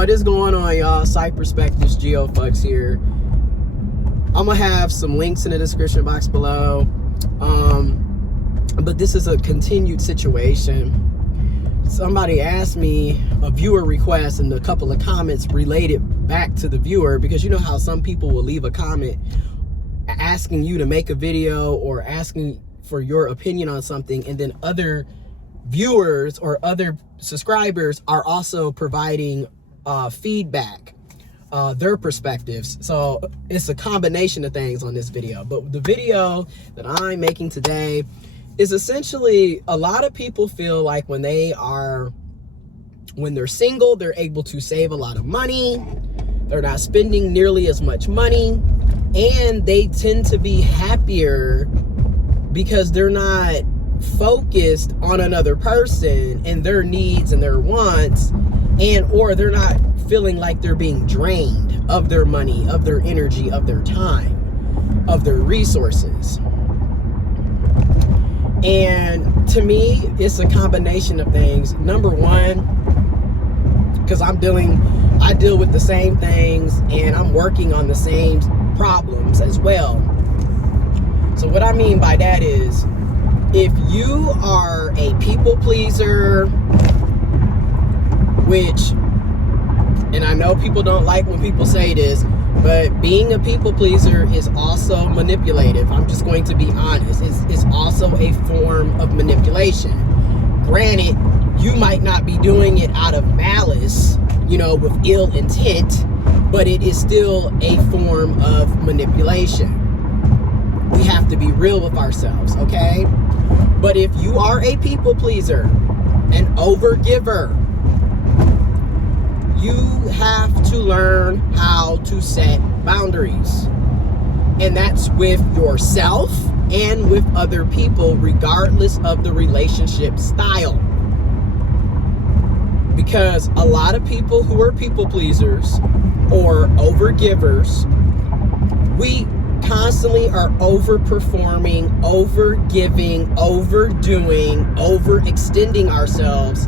What is going on, y'all? Site Perspectives, GeoFucks here. I'm gonna have some links in the description box below. But this is a continued situation. Somebody asked me a viewer request, and a couple of comments related back to the viewer, because you know how some people will leave a comment asking you to make a video or asking for your opinion on something, and then other viewers or other subscribers are also providing feedback, their perspectives. So it's a combination of things on this video. But the video that I'm making today is essentially, a lot of people feel like when they're single, they're able to save a lot of money, they're not spending nearly as much money, and they tend to be happier because they're not focused on another person and their needs and their wants, or they're not feeling like they're being drained of their money, of their energy, of their time, of their resources. And to me, it's a combination of things. Number one, because I deal with the same things and I'm working on the same problems as well. So what I mean by that is, if you are a people pleaser, which, and I know people don't like when people say this, but being a people pleaser is also manipulative. I'm just going to be honest. It's also a form of manipulation. Granted, you might not be doing it out of malice, with ill intent, but it is still a form of manipulation. We have to be real with ourselves, okay? But if you are a people pleaser, an overgiver, you have to learn how to set boundaries. And that's with yourself and with other people, regardless of the relationship style. Because a lot of people who are people pleasers or overgivers, we constantly are overperforming, overgiving, overdoing, overextending ourselves,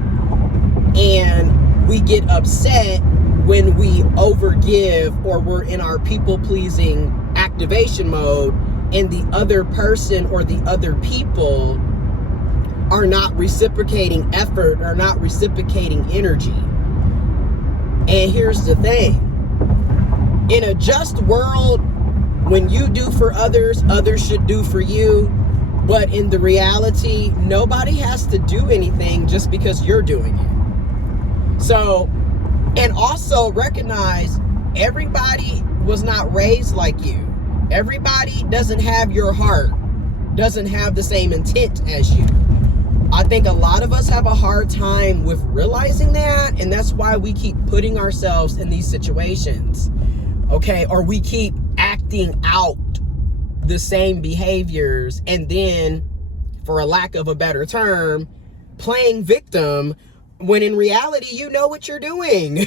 and we get upset when we overgive or we're in our people-pleasing activation mode and the other person or the other people are not reciprocating effort or not reciprocating energy. And here's the thing. In a just world, when you do for others, others should do for you. But in the reality, nobody has to do anything just because you're doing it. So, and also recognize, everybody was not raised like you. Everybody doesn't have your heart, doesn't have the same intent as you. I think a lot of us have a hard time with realizing that, and that's why we keep putting ourselves in these situations, okay? Or we keep acting out the same behaviors, and then, for a lack of a better term, playing victim, when in reality, you know what you're doing.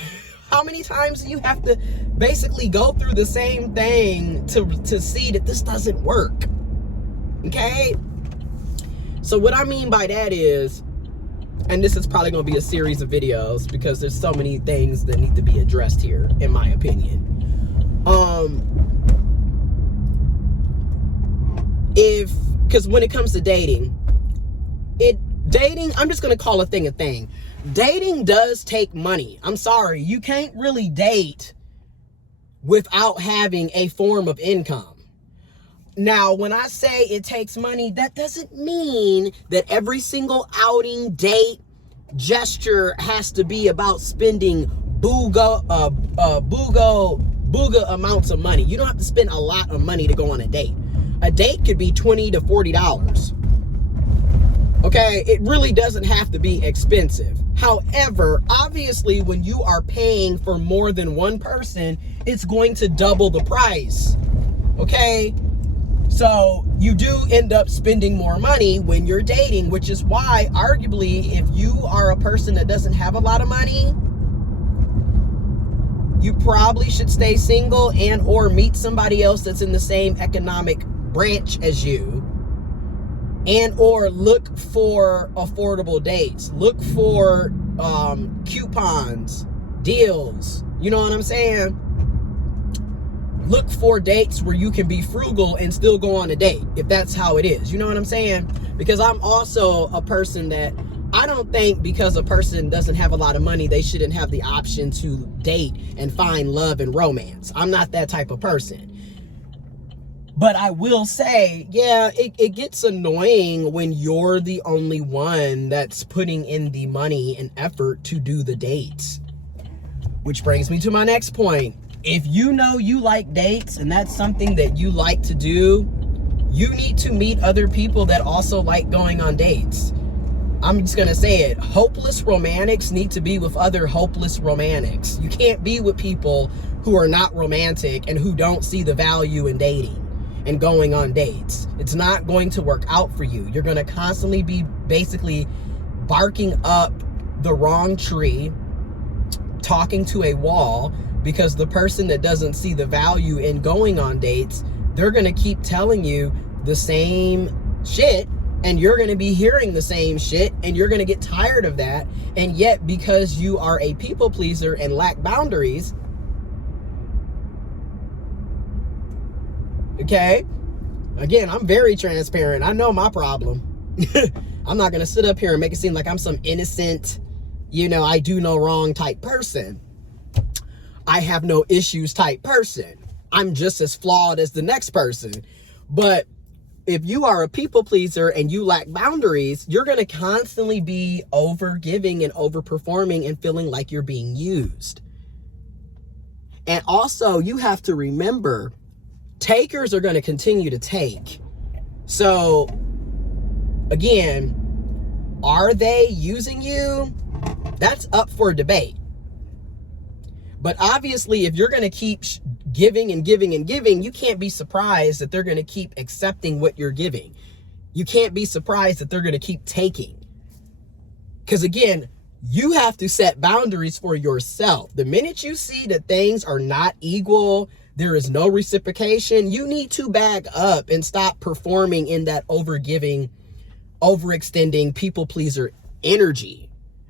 How many times do you have to basically go through the same thing to see that this doesn't work? Okay? So what I mean by that is, and this is probably going to be a series of videos because there's so many things that need to be addressed here, in my opinion. Because when it comes to dating, I'm just going to call a thing a thing. Dating does take money. I'm sorry. You can't really date without having a form of income. Now, when I say it takes money, that doesn't mean that every single outing, date, gesture has to be about spending booga amounts of money. You don't have to spend a lot of money to go on a date. A date could be $20 to $40. Okay, it really doesn't have to be expensive. However, obviously, when you are paying for more than one person, it's going to double the price. Okay, so you do end up spending more money when you're dating, which is why, arguably, if you are a person that doesn't have a lot of money, you probably should stay single and or meet somebody else that's in the same economic branch as you, and or look for affordable dates, look for coupons, deals. You know what I'm saying? Look for dates where you can be frugal and still go on a date, if that's how it is. You know what I'm saying? Because I'm also a person that I don't think because a person doesn't have a lot of money, they shouldn't have the option to date and find love and romance. I'm not that type of person. But I will say, yeah, it gets annoying when you're the only one that's putting in the money and effort to do the dates. Which brings me to my next point. If you know you like dates and that's something that you like to do, you need to meet other people that also like going on dates. I'm just going to say it. Hopeless romantics need to be with other hopeless romantics. You can't be with people who are not romantic and who don't see the value in dating and going on dates. It's not going to work out for you. You're going to constantly be basically barking up the wrong tree, talking to a wall, because the person that doesn't see the value in going on dates, they're going to keep telling you the same shit, and you're going to be hearing the same shit, and you're going to get tired of that. And yet, because you are a people pleaser and lack boundaries, okay, again, I'm very transparent. I know my problem. I'm not going to sit up here and make it seem like I'm some innocent, I do no wrong type person. I have no issues type person. I'm just as flawed as the next person. But if you are a people pleaser and you lack boundaries, you're going to constantly be over giving and overperforming and feeling like you're being used. And also, you have to remember, takers are going to continue to take. So, again, are they using you? That's up for debate. But obviously, if you're going to keep giving and giving and giving, you can't be surprised that they're going to keep accepting what you're giving. You can't be surprised that they're going to keep taking. Because again, you have to set boundaries for yourself. The minute you see that things are not equal, there is no reciprocation, you need to back up and stop performing in that overgiving, overextending, people pleaser energy.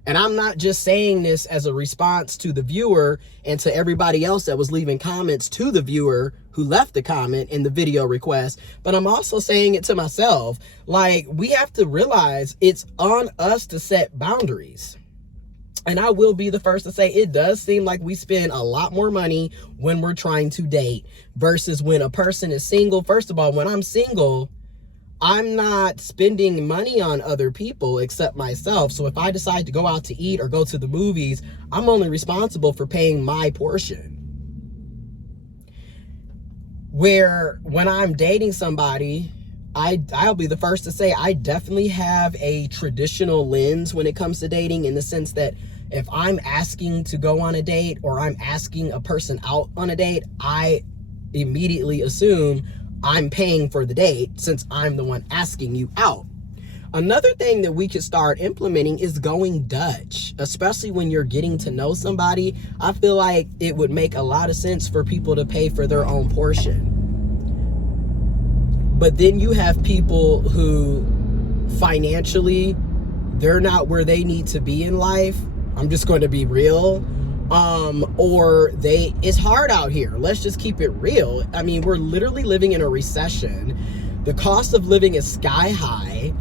And I'm not just saying this as a response to the viewer and to everybody else that was leaving comments to the viewer who left the comment in the video request, but I'm also saying it to myself. Like, we have to realize it's on us to set boundaries. And I will be the first to say it does seem like we spend a lot more money when we're trying to date versus when a person is single. First of all, when I'm single, I'm not spending money on other people except myself. So if I decide to go out to eat or go to the movies, I'm only responsible for paying my portion. Where when I'm dating somebody, I'll be the first to say I definitely have a traditional lens when it comes to dating, in the sense that if I'm asking to go on a date or I'm asking a person out on a date, I immediately assume I'm paying for the date since I'm the one asking you out. Another thing that we could start implementing is going Dutch, especially when you're getting to know somebody. I feel like it would make a lot of sense for people to pay for their own portion. But then you have people who financially, they're not where they need to be in life. I'm just going to be real. Or it's hard out here. Let's just keep it real. I mean, we're literally living in a recession. The cost of living is sky high.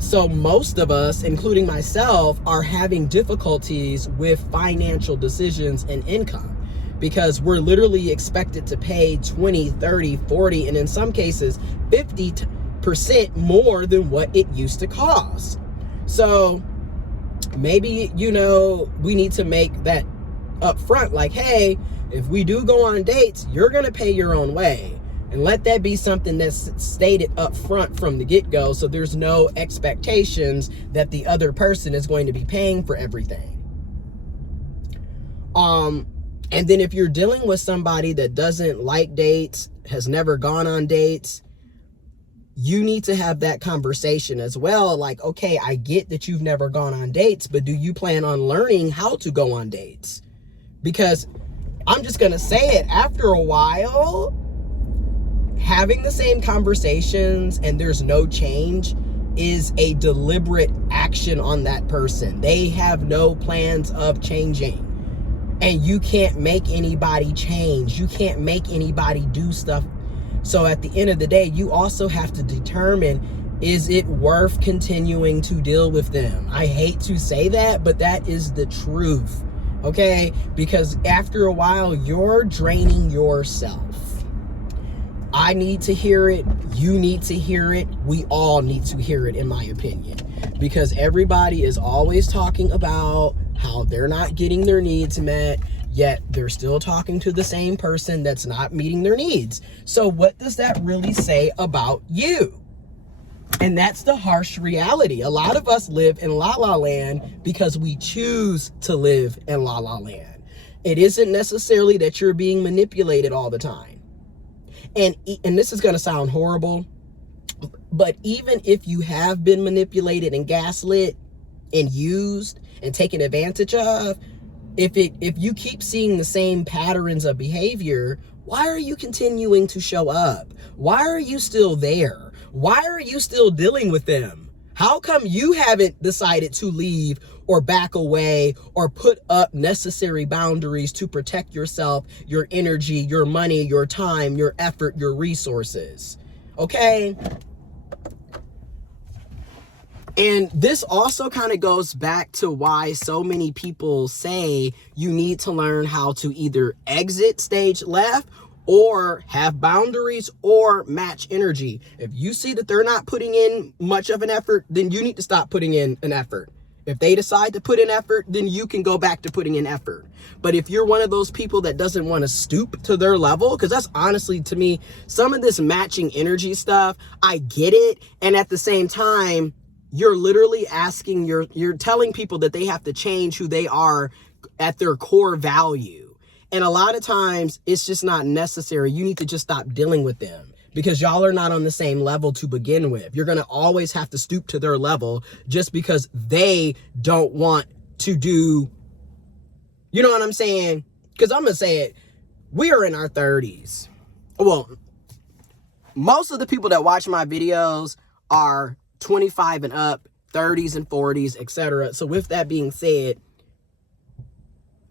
So most of us, including myself, are having difficulties with financial decisions and income, because we're literally expected to pay 20, 30, 40, and in some cases 50% more than what it used to cost. So maybe, we need to make that up front, like, hey, if we do go on dates, you're going to pay your own way. And let that be something that's stated up front from the get-go, so there's no expectations that the other person is going to be paying for everything. And then if you're dealing with somebody that doesn't like dates, has never gone on dates, you need to have that conversation as well. Like, okay, I get that you've never gone on dates, but do you plan on learning how to go on dates? Because I'm just going to say it, after a while, having the same conversations and there's no change is a deliberate action on that person. They have no plans of changing. And you can't make anybody change. You can't make anybody do stuff. So at the end of the day, you also have to determine, is it worth continuing to deal with them? I hate to say that, but that is the truth, okay? Because after a while, you're draining yourself. I need to hear it. You need to hear it. We all need to hear it, in my opinion, because everybody is always talking about how they're not getting their needs met, yet they're still talking to the same person that's not meeting their needs. So what does that really say about you? And that's the harsh reality. A lot of us live in la la land because we choose to live in la la land. It isn't necessarily that you're being manipulated all the time. And this is going to sound horrible, but even if you have been manipulated and gaslit and used and taken advantage of, if you keep seeing the same patterns of behavior, why are you continuing to show up? Why are you still there? Why are you still dealing with them? How come you haven't decided to leave or back away or put up necessary boundaries to protect yourself, your energy, your money, your time, your effort, your resources? Okay? And this also kind of goes back to why so many people say you need to learn how to either exit stage left or have boundaries or match energy. If you see that they're not putting in much of an effort, then you need to stop putting in an effort. If they decide to put in effort, then you can go back to putting in effort. But if you're one of those people that doesn't want to stoop to their level, because that's honestly, to me, some of this matching energy stuff, I get it. And at the same time, you're literally asking, you're telling people that they have to change who they are at their core value. And a lot of times it's just not necessary. You need to just stop dealing with them because y'all are not on the same level to begin with. You're going to always have to stoop to their level just because they don't want to do, you know what I'm saying? Because I'm going to say it, we are in our 30s. Well, most of the people that watch my videos are 25 and up, 30s and 40s, etc. So with that being said,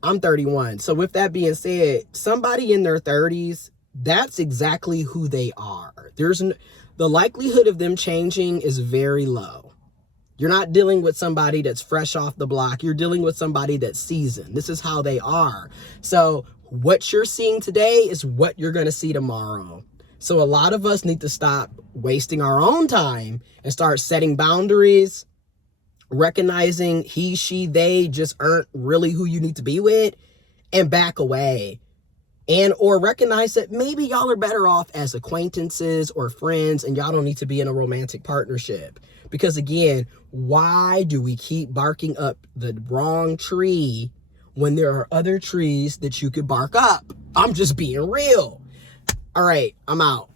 I'm 31. So with that being said, somebody in their 30s, that's exactly who they are. The likelihood of them changing is very low. You're not dealing with somebody that's fresh off the block. You're dealing with somebody that's seasoned. This is how they are. So what you're seeing today is what you're going to see tomorrow. So a lot of us need to stop wasting our own time and start setting boundaries, recognizing he, she, they just aren't really who you need to be with, and back away. And or recognize that maybe y'all are better off as acquaintances or friends and y'all don't need to be in a romantic partnership. Because again, why do we keep barking up the wrong tree when there are other trees that you could bark up? I'm just being real. All right, I'm out.